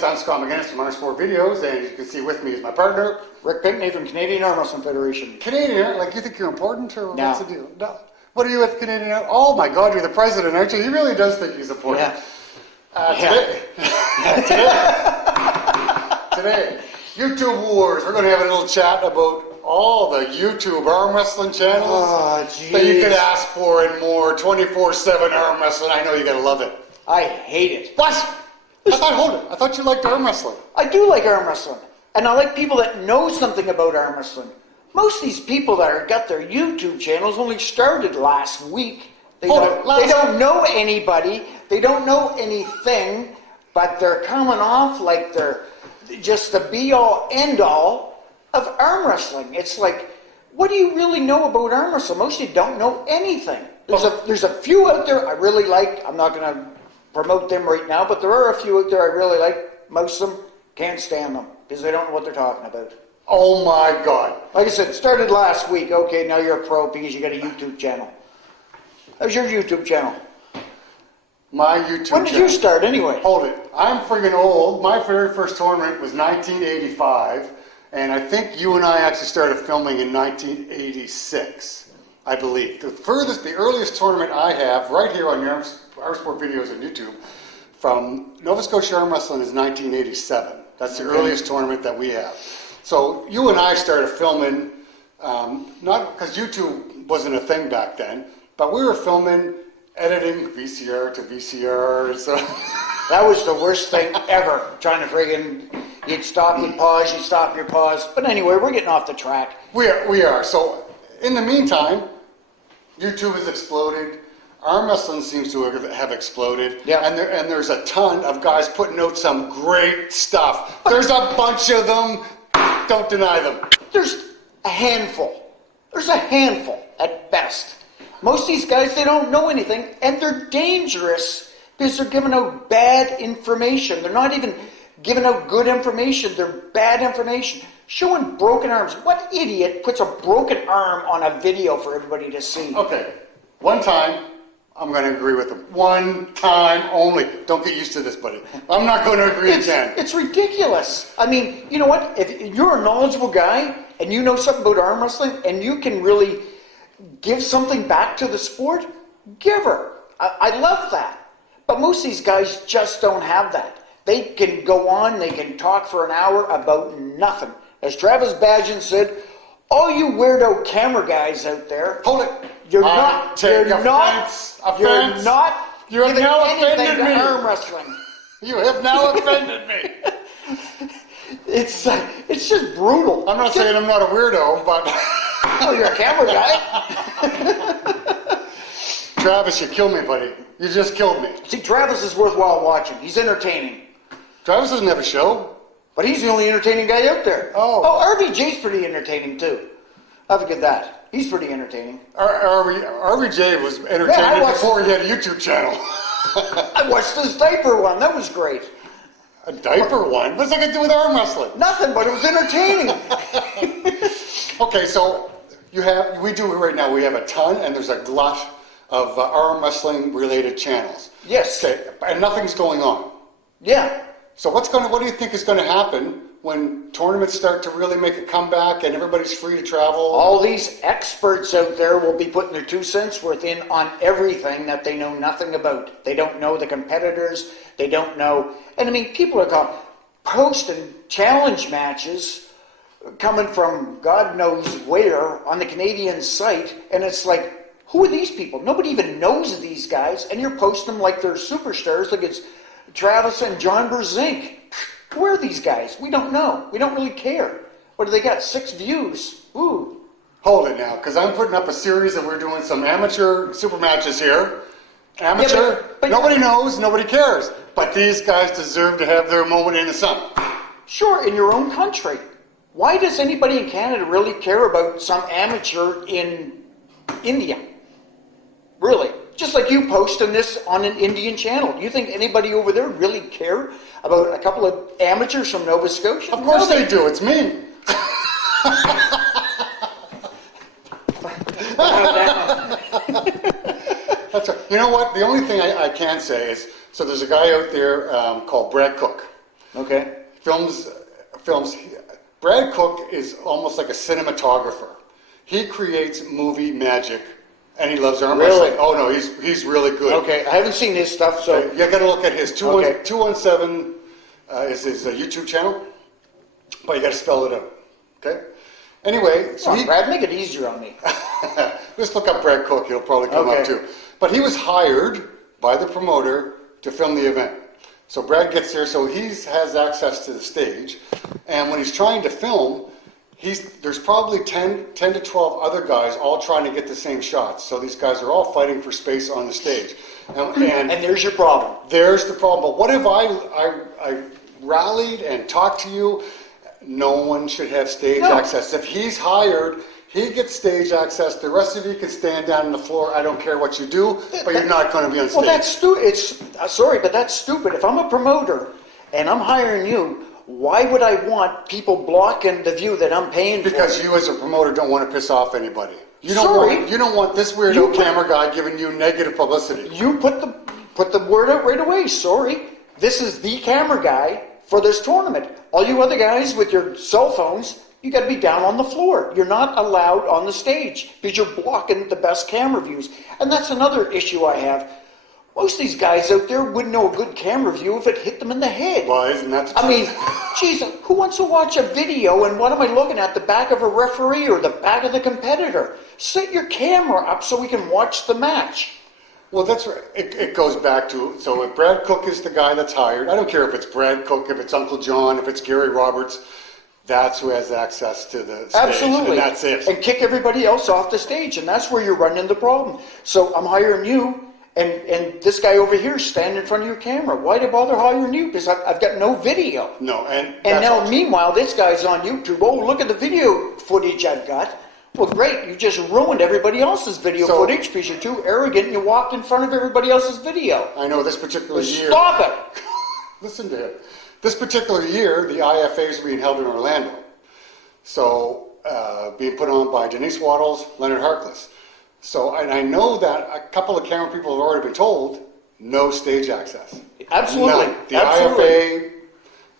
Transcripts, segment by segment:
this. I'm Scott McGinnis from ArmsportVideos, and you can see with me is my partner, Rick Pinkney from Canadian Armwrestling Federation. Canadian, like you think you're important, or No. what's the deal? No. What are you with Canadian? Oh my God, you're the president, aren't you? He really does think he's important. Today, YouTube Wars. We're going to have a little chat about all the YouTube arm wrestling channels that you could ask for and more. 24/7 arm wrestling. I know you're going to love it. I hate it. What? I thought you liked arm wrestling. I do like arm wrestling. And I like people that know something about arm wrestling. Most of these people that got their YouTube channels only started last week. They don't know anybody. They don't know anything. But they're coming off like they're just the be-all, end-all of arm wrestling. It's like, what do you really know about arm wrestling? Most of you don't know anything. There's a few out there I really like. I'm not going to promote them right now, but there are a few out there I really like. Most of them can't stand them because they don't know what they're talking about. Oh my God. Like I said, it started last week. Okay, now you're a pro because you got a YouTube channel. How's your YouTube channel? My YouTube channel. When did you start anyway? Hold it. I'm friggin' old. My very first tournament was 1985, and I think you and I actually started filming in 1986, I believe. The earliest tournament I have right here on your ArmsportVideos on YouTube from Nova Scotia Arm Wrestling is 1987. That's the earliest tournament that we have. So you and I started filming, not because YouTube wasn't a thing back then, but we were filming, editing VCR to VCR. So that was the worst thing ever. Trying to friggin', you'd stop, you'd pause, you'd stop, you'd pause. But anyway, we're getting off the track. We are. So in the meantime, YouTube has exploded. Arm wrestling seems to have exploded. Yeah. And there's a ton of guys putting out some great stuff. There's a bunch of them. Don't deny them. There's a handful. There's a handful at best. Most of these guys, they don't know anything, and they're dangerous because they're giving out bad information. They're not even giving out good information. They're bad information. Showing broken arms. What idiot puts a broken arm on a video for everybody to see? Okay, one time, I'm going to agree with him. One time only. Don't get used to this, buddy. I'm not going to agree again. It's ridiculous. I mean, you know what? If you're a knowledgeable guy and you know something about arm wrestling and you can really give something back to the sport, give her. I love that. But most of these guys just don't have that. They can go on, they can talk for an hour about nothing. As Travis Badgen said, all you weirdo camera guys out there, hold it. You're not giving now anything to me. arm wrestling. You have now offended me. It's just brutal. I'm not saying I'm not a weirdo, but oh, you're a camera guy. Travis, you killed me, buddy. You just killed me. See, Travis is worthwhile watching. He's entertaining. Travis doesn't have a show. But he's the only entertaining guy out there. Oh, RVJ's pretty entertaining too. I'll forget that. He's pretty entertaining. RVJ was entertaining before he had a YouTube channel. I watched his diaper one. That was great. A diaper one? What's that got to do with arm wrestling? Nothing, but it was entertaining. Okay, so we have a ton, and there's a glut of arm wrestling related channels. Yes. Okay, and nothing's going on. Yeah. So what do you think is going to happen when tournaments start to really make a comeback and everybody's free to travel? All these experts out there will be putting their 2 cents worth in on everything that they know nothing about. They don't know the competitors. They don't know. And I mean, people are posting challenge matches coming from God knows where on the Canadian site. And it's like, who are these people? Nobody even knows these guys. And you're posting them like they're superstars. Like it's Travis and John Berzink. Who are these guys? We don't know. We don't really care. What do they got? 6 views. Ooh. Hold it now, because I'm putting up a series and we're doing some amateur super matches here. Amateur. Yeah, but nobody knows, nobody cares. But these guys deserve to have their moment in the sun. Sure, in your own country. Why does anybody in Canada really care about some amateur in India? Really? Just like you posting this on an Indian channel. Do you think anybody over there really care about a couple of amateurs from Nova Scotia? Of course they do. It's me. That's right. You know what? The only thing I can say is, so there's a guy out there called Brad Cook. Okay. Films. Brad Cook is almost like a cinematographer. He creates movie magic, and he loves arm wrestling. Oh no, he's really good. Okay, I haven't seen his stuff, so You got to look at his 217 is his YouTube channel, but you got to spell it out. Okay. Anyway, so Brad, make it easier on me. just look up Brad Cook. He'll probably come up too. But he was hired by the promoter to film the event. So Brad gets there, so he has access to the stage, and when he's trying to film, there's probably 10 to 12 other guys all trying to get the same shots. So these guys are all fighting for space on the stage. And there's your problem. There's the problem. But what if I rallied and talked to you? No one should have stage access. If he's hired, he gets stage access. The rest of you can stand down on the floor. I don't care what you do, but you're not going to be on stage. Well, that's stupid. Sorry, but that's stupid. If I'm a promoter and I'm hiring you, why would I want people blocking the view that I'm paying for? Because you as a promoter don't want to piss off anybody. You don't want this weirdo camera guy giving you negative publicity. You put the word out right away. Sorry. This is the camera guy for this tournament. All you other guys with your cell phones, you got to be down on the floor. You're not allowed on the stage because you're blocking the best camera views. And that's another issue I have. Most of these guys out there wouldn't know a good camera view if it hit them in the head. Well, isn't that the I mean, geez, who wants to watch a video and what am I looking at? The back of a referee or the back of the competitor? Set your camera up so we can watch the match. Well, that's right. It goes back to, so if Brad Cook is the guy that's hired, I don't care if it's Brad Cook, if it's Uncle John, if it's Gary Roberts, that's who has access to the stage. Absolutely. And that's it. And kick everybody else off the stage, and that's where you're running into the problem. So I'm hiring you, and this guy over here is standing in front of your camera. Why do I bother hiring you? Because I've got no video. No, and now, meanwhile, this guy's on YouTube. Oh, look at the video footage I've got. Well, great. You just ruined everybody else's video footage because you're too arrogant and you walked in front of everybody else's video. I know this particular year. Stop it. Listen to him. This particular year, the IFAs are being held in Orlando. So, being put on by Denise Waddles, Leonard Harkless. So, and I know that a couple of camera people have already been told, no stage access. Absolutely. None. The IFA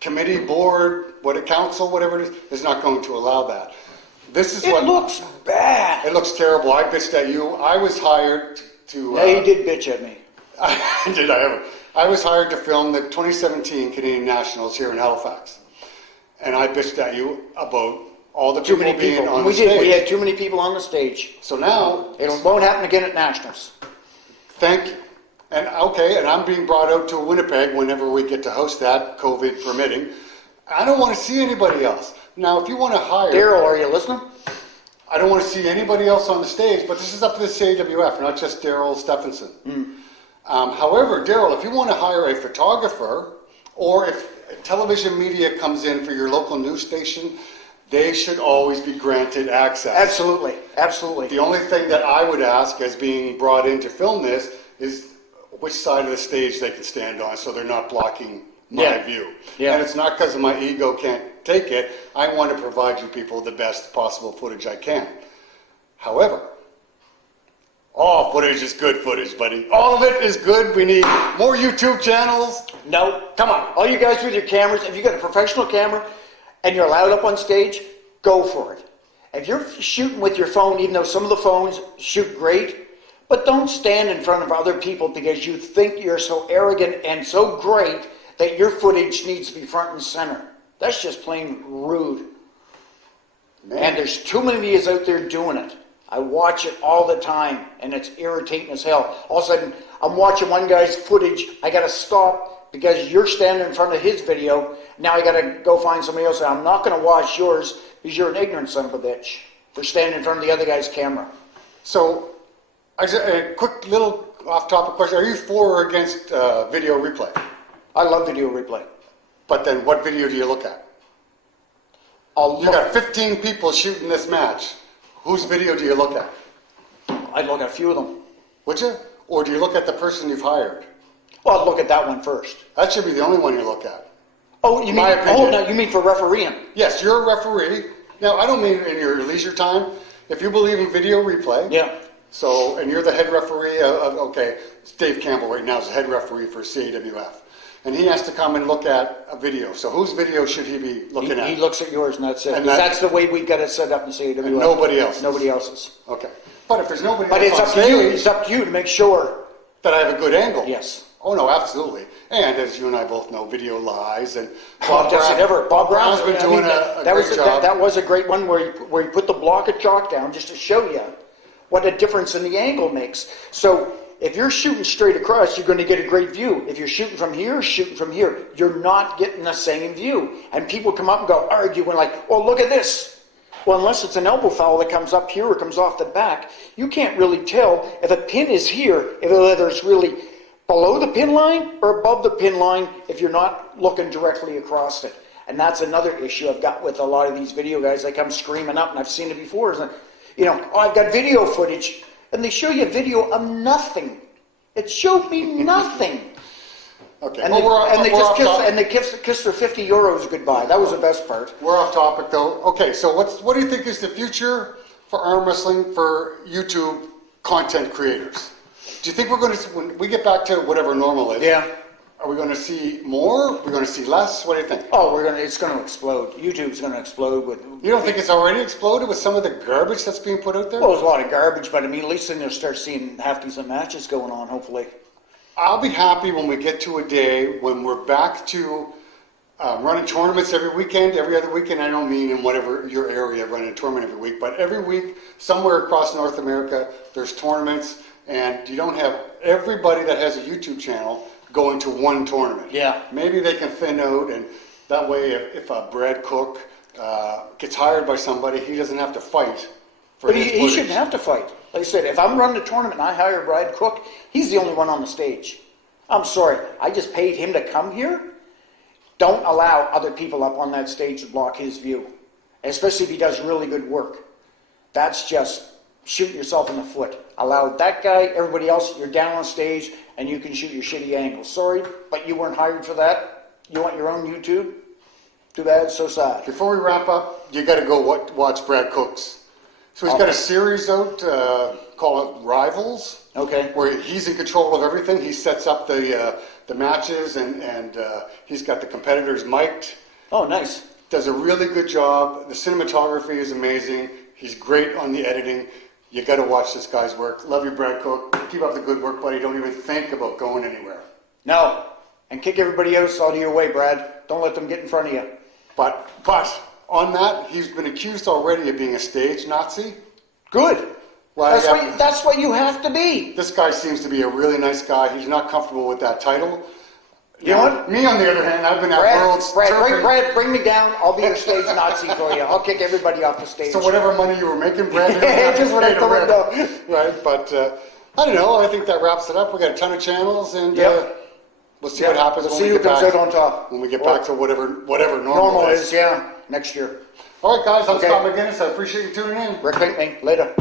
committee, board, council, whatever it is not going to allow that. It looks bad. It looks terrible. I bitched at you. I was hired to... Yeah, you did bitch at me. I was hired to film the 2017 Canadian Nationals here in Halifax. And I bitched at you about all the people being on the stage. We had too many people on the stage. So now... It won't happen again at Nationals. Thank you. And and I'm being brought out to Winnipeg whenever we get to host that, COVID permitting. I don't want to see anybody else. Now, if you want to hire... Daryl, are you listening? I don't want to see anybody else on the stage, but this is up to the CAWF, not just Daryl Stephenson. However, Daryl, if you want to hire a photographer, or if television media comes in for your local news station, they should always be granted access. Absolutely, absolutely. The only thing that I would ask as being brought in to film this is which side of the stage they can stand on so they're not blocking my view. Yeah. And it's not because of my ego can't take it. I want to provide you people the best possible footage I can. However, all footage is good footage, buddy. All of it is good. We need more YouTube channels. No, come on. All you guys with your cameras, if you got a professional camera and you're allowed up on stage, go for it. If you're shooting with your phone, even though some of the phones shoot great, but don't stand in front of other people because you think you're so arrogant and so great that your footage needs to be front and center. That's just plain rude. Man. And there's too many of you out there doing it. I watch it all the time, and it's irritating as hell. All of a sudden, I'm watching one guy's footage. I got to stop because you're standing in front of his video. Now I got to go find somebody else. I'm not going to watch yours because you're an ignorant son of a bitch for standing in front of the other guy's camera. So, a quick little off-topic question. Are you for or against video replay? I love video replay. But then what video do you look at? You got 15 people shooting this match. Whose video do you look at? I'd look at a few of them. Would you? Or do you look at the person you've hired? Well, I'd look at that one first. That should be the only one you look at. Oh, you mean? Oh, no, you mean for refereeing? Yes, you're a referee. Now, I don't mean in your leisure time. If you believe in video replay. Yeah. So, and you're the head referee of okay, Dave Campbell right now is the head referee for CAWF. and he has to come and look at a video. So whose video should he be looking at? He looks at yours, and that's it. And That's the way we've got it set up in CAWS. And nobody else's? Nobody else's. Okay. But if there's nobody But else it's on up to you. stage, It's up to you to make sure. that I have a good angle. Yes. Oh, no, absolutely. And as you and I both know, video lies. And Bob does it ever. Bob Brown's been doing a great job. That was a great one where you put the block of chalk down just to show you what a difference in the angle makes. So if you're shooting straight across, you're going to get a great view. If you're shooting from here, you're not getting the same view. And people come up and go arguing like, well, look at this. Well, unless it's an elbow foul that comes up here or comes off the back, you can't really tell if a pin is here, whether it's really below the pin line or above the pin line if you're not looking directly across it. And that's another issue I've got with a lot of these video guys. They come screaming up, and I've seen it before. Is that, oh, I've got video footage, and they show you a video of nothing. It showed me nothing. Okay. And, they kissed their 50 euros goodbye. That was the best part. We're off topic, though. Okay, so what do you think is the future for arm wrestling for YouTube content creators? Do you think we're going to, when we get back to whatever normal is, are we going to see more? Are we going to see less? What do you think? Oh, it's going to explode. YouTube's going to explode with. You don't think it's already exploded with some of the garbage that's being put out there? Well, there's a lot of garbage, but I mean, at least then you'll start seeing half decent matches going on, hopefully. I'll be happy when we get to a day when we're back to running tournaments every weekend, every other weekend. I don't mean in whatever your area, running a tournament every week, but every week, somewhere across North America, there's tournaments, and you don't have everybody that has a YouTube channel going to one tournament. Yeah. Maybe they can thin out, and that way if Brad Cook gets hired by somebody, he doesn't have to fight for But his he shouldn't have to fight. Like I said, if I'm running a tournament and I hire Brad Cook, he's the only one on the stage. I'm sorry, I just paid him to come here. Don't allow other people up on that stage to block his view, especially if he does really good work. That's just shooting yourself in the foot. Allow that guy, everybody else, you're down on stage and you can shoot your shitty angles. Sorry, but you weren't hired for that. You want your own YouTube? Too bad, so sad. Before we wrap up, you got to go watch Brad Cook's. So he's got a series out, called Rivals. Okay. Where he's in control of everything. He sets up the matches, and he's got the competitors mic'd. Oh, nice. Does a really good job. The cinematography is amazing. He's great on the editing. You got to watch this guy's work. Love you, Brad Cook. Keep up the good work, buddy. Don't even think about going anywhere. No. And kick everybody else out of your way, Brad. Don't let them get in front of you. But on that, he's been accused already of being a stage Nazi. Good. Well, that's what you have to be. This guy seems to be a really nice guy. He's not comfortable with that title. You know what? Me, on the other hand, I've been at Worlds. Brad, bring me down. I'll be your stage Nazi for you. I'll kick everybody off the stage. So whatever money you were making, Brad, just what I told him. Right, but I don't know. I think that wraps it up. We got a ton of channels, and we'll see what happens we'll when see we who get comes back. out on top. When we get back to whatever normal is. Next year. All right, guys. I'm Scott McGinnis. I appreciate you tuning in. Rick Pinkney. Later.